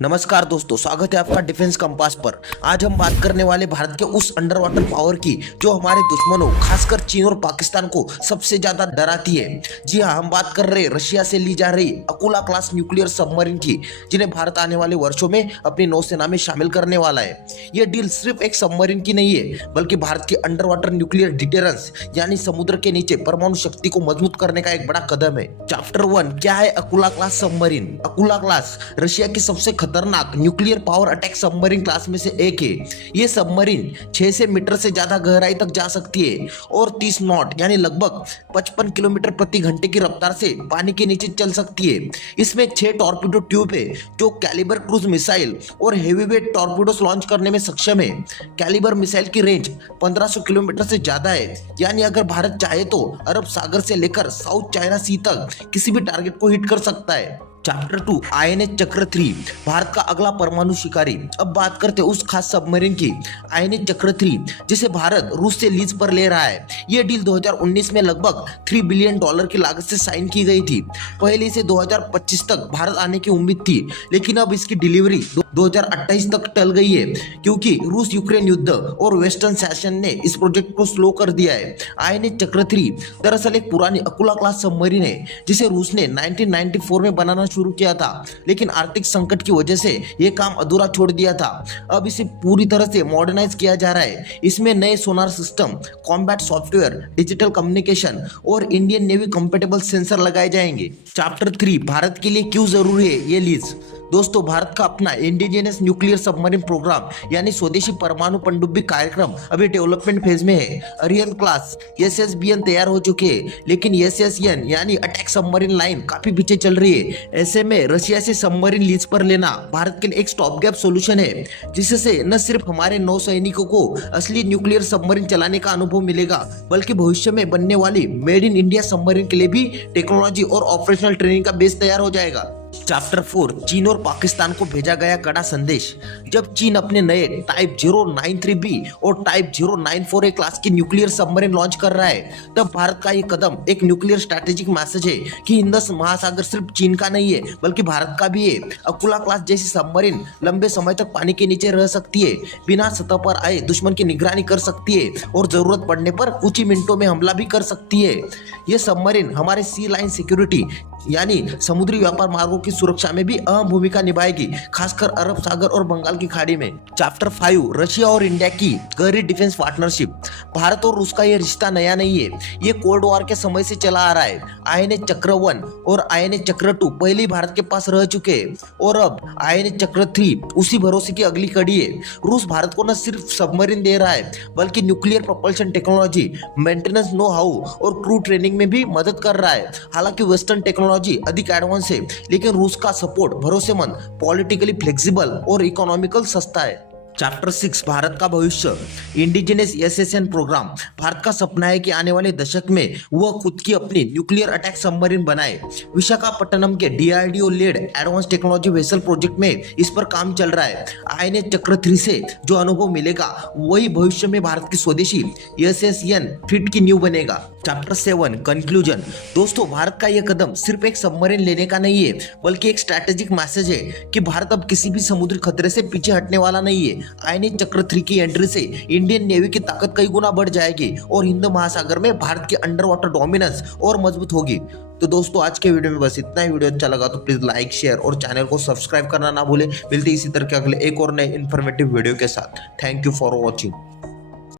नमस्कार दोस्तों, स्वागत है आपका डिफेंस कंपास पर। आज हम बात करने वाले भारत के उस अंडर वाटर पावर की जो हमारे दुश्मनों खासकर चीन और पाकिस्तान को सबसे ज्यादा डराती है। जी हाँ, हम बात कर रहे हैं रशिया से ली जा रही अकुला क्लास न्यूक्लियर सबमरीन की, जिन्हें भारत आने वाले वर्षों में अपनी नौसेना में शामिल करने वाला है। यह डील सिर्फ एक सबमरीन की नहीं है, बल्कि भारत की अंडर वाटर न्यूक्लियर डिटेरेंस यानी समुद्र के नीचे परमाणु शक्ति को मजबूत करने का एक बड़ा कदम है। चैप्टर 1, क्या है Akula class submarine? Akula class Russia की सबसे खतरनाक nuclear power attack submarine class में से एक है। ये सबमरीन 6 से मीटर से ज्यादा गहराई तक जा सकती है और 30 नॉट यानी लगभग 55 किलोमीटर प्रति घंटे की रफ्तार से पानी के नीचे चल सकती है। इसमें 6 टॉर्पीडो ट्यूब है जो कैलिबर क्रूज मिसाइल और हेवीवेट टॉर्पीडोस लॉन्च करने में सक्षम है। कैलिबर मिसाइल की रेंज 1500 किलोमीटर से ज्यादा है, यानी अगर भारत चाहे तो अरब सागर से लेकर साउथ चाइना सी तक किसी भी टारगेट को हिट कर सकता है। चैप्टर 2, आईएनएस चक्र 3, भारत का अगला परमाणु शिकारी। अब बात करते हैं उस खास सबमरीन की, आईएनएस चक्र 3, जिसे भारत रूस से लीज पर ले रहा है। यह डील 2019 में लगभग $3 बिलियन की लागत से साइन की गई थी। पहले इसे 2025 तक भारत आने की उम्मीद थी, लेकिन अब इसकी डिलीवरी 2028 तक टल गई है क्योंकि रूस यूक्रेन युद्ध और वेस्टर्न सेशन ने इस प्रोजेक्ट को स्लो कर दिया है। आईएनएस चक्र 3 दरअसल एक पुरानी अकुला क्लास सबमरीन है जिसे रूस ने 1994 में बनाना शुरू किया था, लेकिन आर्थिक संकट की वजह से यह काम अधूरा छोड़ दिया था। अब इसे पूरी तरह से मॉडर्नाइज किया जा रहा है। इसमें नए sonar system, combat software, digital communication और इंडियन नेवी कंपेटेबल सेंसर लगाए जाएंगे। चैप्टर 3, भारत के लिए क्यों जरूरी है ये लीज? दोस्तों, भारत का अपना इंडिजिनियस न्यूक्लियर सबमरीन प्रोग्राम यानी स्वदेशी परमाणु पनडुब्बी कार्यक्रम अभी डेवलपमेंट फेज में है। अरियन क्लास एसएसबीएन तैयार हो चुके हैं, लेकिन एसएसएन यानी अटैक सबमरीन लाइन काफी पीछे चल रही है। ऐसे में रशिया से सबमरीन लीज पर लेना भारत के लिए एक स्टॉप गैप सोल्यूशन है, जिससे न सिर्फ हमारे नौसैनिकों को असली न्यूक्लियर सबमरीन चलाने का अनुभव मिलेगा, बल्कि भविष्य में बनने वाली मेड इन इंडिया सबमरीन के लिए भी टेक्नोलॉजी और ऑपरेशनल ट्रेनिंग का बेस तैयार हो जाएगा। चैप्टर 4, चीन और पाकिस्तान को भेजा गया कड़ा संदेश। जब चीन अपने नए टाइप 093B और टाइप 094A क्लास की न्यूक्लियर सबमरीन लॉन्च कर रहा है, तब भारत का ये कदम एक न्यूक्लियर स्ट्रैटेजिक मैसेज है कि हिंद महासागर सिर्फ चीन का नहीं है बल्कि भारत का भी है। अकुला क्लास जैसी सबमरीन लंबे समय तक पानी के नीचे रह सकती है, बिना सतह पर आए दुश्मन की निगरानी कर सकती है और जरूरत पड़ने पर कुछ ही मिनटों में हमला भी कर सकती है। ये सबमरीन हमारे सी लाइन सिक्योरिटी यानी समुद्री व्यापार मार्गों की सुरक्षा में भी अहम भूमिका निभाएगी, खासकर अरब सागर और बंगाल की खाड़ी में। चैप्टर 5, रशिया और इंडिया की गहरी डिफेंस पार्टनरशिप। भारत और रूस का यह रिश्ता नया नहीं है, ये कोल्ड वॉर के समय से चला आ रहा है। आईएनएस चक्र 1 और आईएनएस चक्र 2 पहले ही भारत के पास रह चुके हैं और अब आईएनएस चक्र 3 उसी भरोसे की अगली कड़ी है। रूस भारत को न सिर्फ सबमरीन दे रहा है बल्कि nuclear propulsion technology, maintenance know how और क्रू ट्रेनिंग में भी मदद कर रहा है। हालांकि वेस्टर्न टेक्नोलॉजी अधिक एडवांस है, लेकिन रूस का सपोर्ट भरोसेमंद, पॉलिटिकली फ्लेक्सिबल और इकोनॉमिकल सस्ता है। चैप्टर 6, भारत का भविष्य, इंडिजिनियस एसएसएन प्रोग्राम। भारत का सपना है कि आने वाले दशक में वह खुद की अपनी न्यूक्लियर अटैक सबमरीन बनाए। विशाखापट्टनम के DRDO led advance technology vessel project में इस पर काम चल रहा है। आईएनएस चक्र 3 से जो अनुभव मिलेगा वही भविष्य में भारत की स्वदेशी एसएसएन फिट की नींव बनेगा। Chapter 7, conclusion. दोस्तों, भारत का यह कदम सिर्फ एक सबमरीन लेने का नहीं है बल्कि एक स्ट्रैटेजिक मैसेज है कि भारत अब किसी भी समुद्री खतरे से पीछे हटने वाला नहीं है। आईएनएस चक्र 3 की एंट्री से इंडियन नेवी की ताकत कई गुना बढ़ जाएगी और हिंद महासागर में भारत की अंडर वाटर डोमिनेंस और मजबूत होगी। तो दोस्तों, आज के वीडियो में बस इतना ही। वीडियो अच्छा लगा तो प्लीज लाइक, शेयर और चैनल को सब्सक्राइब करना ना भूलें। मिलते इसी तरह के अगले एक और नए इन्फॉर्मेटिव वीडियो के साथ। Thank you for watching.